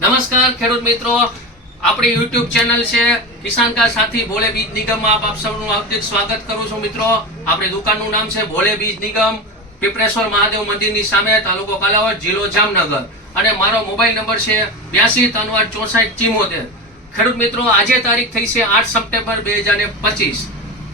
નમસ્કાર ખેડૂત મિત્રો. આપણી યુટ્યુબ ચેનલ છે કિસાન કા સાથી ભોલે બીજ નિગમમાં આપ આપ સૌનું હાર્દિક સ્વાગત કરું છું મિત્રો. આપણી દુકાનનું નામ છે ભોલે બીજ નિગમ પીપરેશ્વર મહાદેવ મંદિરની સામે, તાલુકો કાલાવડ, જિલ્લો જામનગર. અને મારો મોબાઈલ નંબર છે બ્યાસી ત્રણ ચોસઠ ચિમોતેર. ખેડૂત મિત્રો, આજે તારીખ થઈ છે આઠ સપ્ટેમ્બર બે હજાર પચીસ.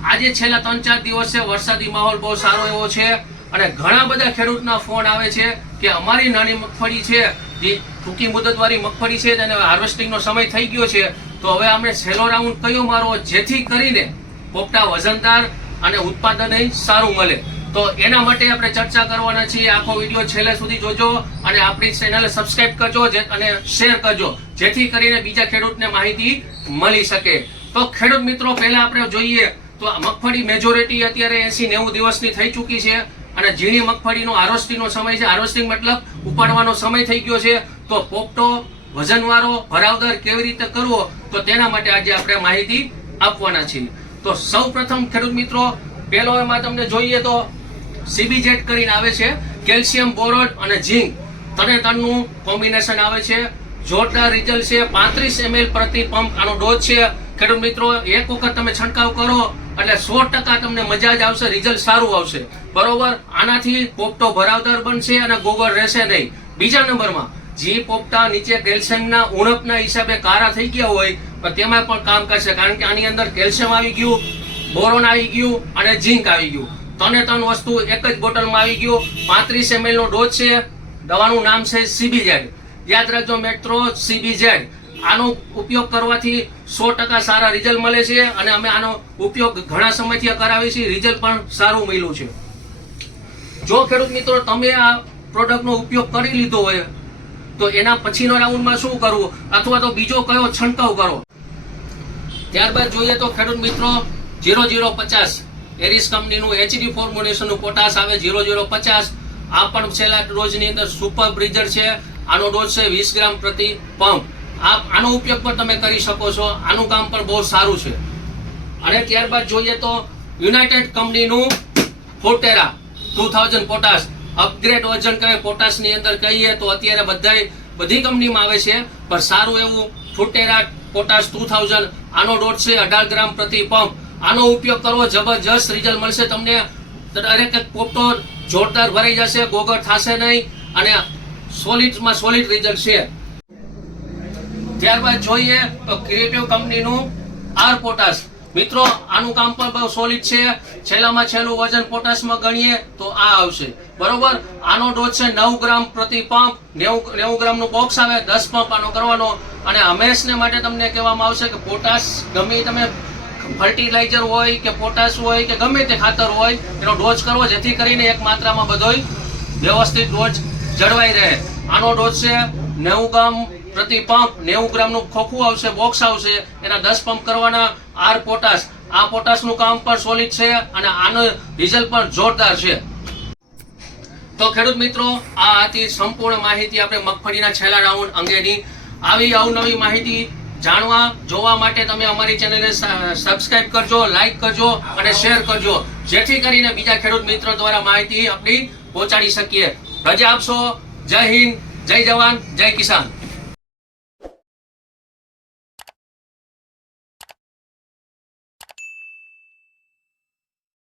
આજે છેલ્લા ત્રણ ચાર દિવસે વરસાદી માહોલ બહુ સારો એવો છે. અને ઘણા બધા ખેડૂતના ફોન આવે છે કે અમારી નાની મગફળી છે જે ટૂંકી મુદતવાળી મગફળી છે તેને હાર્વેસ્ટિંગનો સમય થઈ ગયો છે, તો હવે આપણે છેલ્લો રાઉન્ડ કયો મારવો? જેથી કરીને પોપટા વજનદાર અને ઉત્પાદન સારું મળે. તો એના માટે આપણે ચર્ચા કરવાના છીએ. આખો વીડિયો છેલ્લે સુધી જોજો અને આપણી ચેનલ સબસ્ક્રાઇબ કરજો અને શેર કરજો, જેથી કરીને બીજા ખેડૂતને માહિતી મળી શકે. તો ખેડૂત મિત્રો, પહેલા આપણે જોઈએ, તો મગફળી મેજોરિટી અત્યારે એસી નેવું દિવસની થઈ ચૂકી છે. અને ઝીણી મગફળીનો હાર્વેસ્ટિંગનો સમય છે. આરોસ્ટિંગ મતલબ ઉપાડવાનો સમય થઈ ગયો છે. તો પોપટો વજનવાળો ભરાવદર કેવી રીતે કરવો, તો તેના માટે આજે આપણે માહિતી આપવાના છીએ. તો સૌ પ્રથમ ખેડૂત મિત્રો, પહેલો એમાં તમને જોઈએ તો સીબીજેટ કરીને આવે છે. કેલ્શિયમ બોરોડ અને ઝીંક. તને ત્રણનું કોમ્બિનેશન આવે છે. જોરદાર રિઝલ્ટ છે પાંત્રીસ એમએલ પ્રતિ પંપ આનો ડોઝ છે. ખેડૂત મિત્રો, એક વખત તમે છંટકાવ કરો, એટલે સો ટકા તમને મજા જ આવશે, રિઝલ્ટ સારું આવશે. બરોબર? આનાથી પોપટો ભરાવદાર બનશે અને ગોગળ રહેશે નહીં. બીજા નંબરમાં, જે પોપટા નીચે કેલ્શિયમના ઉણપના હિસાબે કારા થઈ ગયા હોય તેમાં પણ કામ કરશે. કારણ કે આની અંદર કેલ્શિયમ આવી ગયું, બોરોન આવી ગયું અને ઝીંક આવી ગયું. ત્રણે ત્રણ વસ્તુ એક જ બોટલમાં આવી ગયું. પાંત્રીસ એમએલ નો ડોઝ છે. દવાનું નામ છે સીબીઝેડ. યાદ રાખજો મેટ્રો સીબીઝેડ. આનો ઉપયોગ કરવાથી સો ટકા સારા રિઝલ્ટ મળે છે અને અમે આનો ઉપયોગ ઘણા સમયથી કરાવીએ છીએ. રિઝલ્ટ પણ સારું મળ્યું છે. જો ખેડૂત મિત્રો તમે આ પ્રોડક્ટનો ઉપયોગ કરી લીધો હોય, તો એના પછીનો રાઉન્ડમાં શું કરવું? અથવા તો બીજો કયો છંટકાવ કરો ત્યારબાદ જોઈએ તો ખેડૂત મિત્રો ઝીરો ઝીરો પચાસ. એરિસ કંપનીનું એચડી ફોર્મ્યુલેશનનું પોટાશ આવે ઝીરો ઝીરો પચાસ. આ પણ છેલ્લા ડોઝની અંદર સુપર બ્રિજર છે. આનો ડોઝ છે વીસ ગ્રામ પ્રતિ પંપ આ આનો ઉપયોગ પણ તમે કરી શકો છો. આનું કામ પણ બહુ સારું છે. અને ત્યારબાદ જોઈએ તો યુનાઇટેડ કંપનીનું ફોટેરા two thousand potash upgrade version કહે પોટાશની અંદર કહીએ તો અત્યારે બધાય, બધી કંપનીમાં આવે છે, પણ સારું એવું ફૂટેરા પોટાશ ટુ થાઉઝન્ડ આનો ડોટ છે, અઢાર ગ્રામ પ્રતિ પંપ આનો ઉપયોગ કરવો જબરજસ્ત રિઝલ્ટ મળશે તમને. દરેક પોપટો જોરદાર ભરાઈ જશે, ગોગળ થશે નહીં, અને સોલિડમાં સોલિડ રિઝલ્ટ છે. ત્યારબાદ જોઈએ તો ક્રિએટિવ કંપનીનું આર પોટાશ મિત્રો, આનું કામ પણ બહુ સોલિડ છે. છેલ્લામાં છેલ્લું વજન પોટાશમાં ગણીએ તો આ આવશે. બરોબર? આનો ડોઝ છે નવ ગ્રામ પ્રતિ પંપ નેવું નેવું ગ્રામનું બોક્સ આવે, દસ પંપ આનો કરવાનો. અને હંમેશને માટે તમને કહેવામાં આવશે કે પોટાશ ગમે તમે ફર્ટિલાઇઝર હોય કે પોટાશ હોય કે ગમે તે ખાતર હોય, એનો ડોઝ કરવો જેથી કરીને એક માત્રામાં બધોય વ્યવસ્થિત ડોઝ જળવાઈ રહે. આનો ડોઝ છે નેવું ગ્રામ પ્રતિ પંપ નેવું ગ્રામનું ખોખું આવશે, બોક્સ આવશે, એના દસ પંપ કરવાના, આર પોટાશ. આ પોટાશનું કામ પણ સોલિડ છે અને આનો રિઝલ્ટ પણ જોરદાર છે. તો ખેડૂત મિત્રો, આ હતી સંપૂર્ણ માહિતી. આપણે મગફળીના છેલ્લા રાઉન્ડ અંગેની આવી અવનવી માહિતી જાણવા, જોવા માટે તમે અમારી ચેનલને સબસ્ક્રાઇબ કરજો લાઈક કરજો અને શેર કરજો. જેથી કરીને બીજા ખેડૂત મિત્રો દ્વારા માહિતી આપણી પહોંચાડી શકીએ. રજા આપશો. જય હિન્દ, જય જવાન, જય કિસાન.